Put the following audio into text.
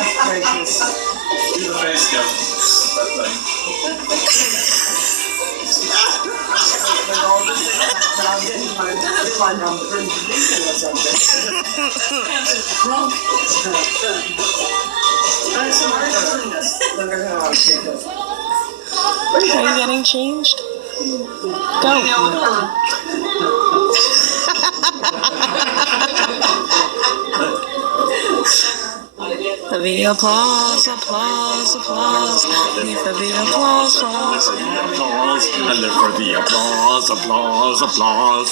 Do the face gun. Are you getting changed? Go. The applause, applause, applause. We for the applause, applause. Applause. I live for the applause, applause, applause.